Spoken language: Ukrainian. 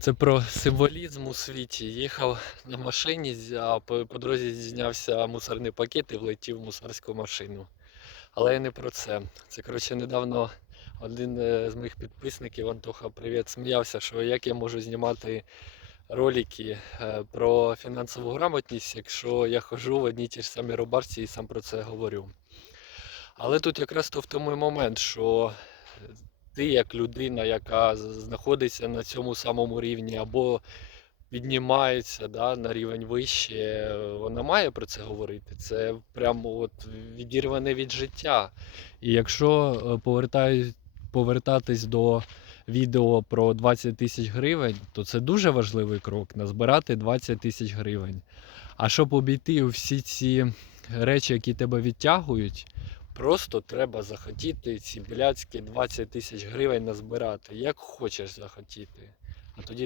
Це про символізм у світі. Їхав на машині, а по, по дорозі знявся мусорний пакет і влетів в мусорську машину. Але я не про це. Це коротше недавно один е, з моїх підписників, Антоха, привіт, сміявся, що як я можу знімати ролики е, про фінансову грамотність, якщо я хожу в одній ті ж самі рубашці і сам про це говорю. Але тут якраз то в тому момент, що ти як людина, яка знаходиться на цьому самому рівні або піднімається да, на рівень вище, вона має про це говорити. Це прямо от відірване від життя. І якщо е, повертатись до відео про 20 тисяч гривень, то це дуже важливий крок назбирати 20 тисяч гривень. А щоб обійти всі ці речі, які тебе відтягують, Просто треба захотіти ці блядські 20 тисяч гривень назбирати. Як хочеш захотіти. А тоді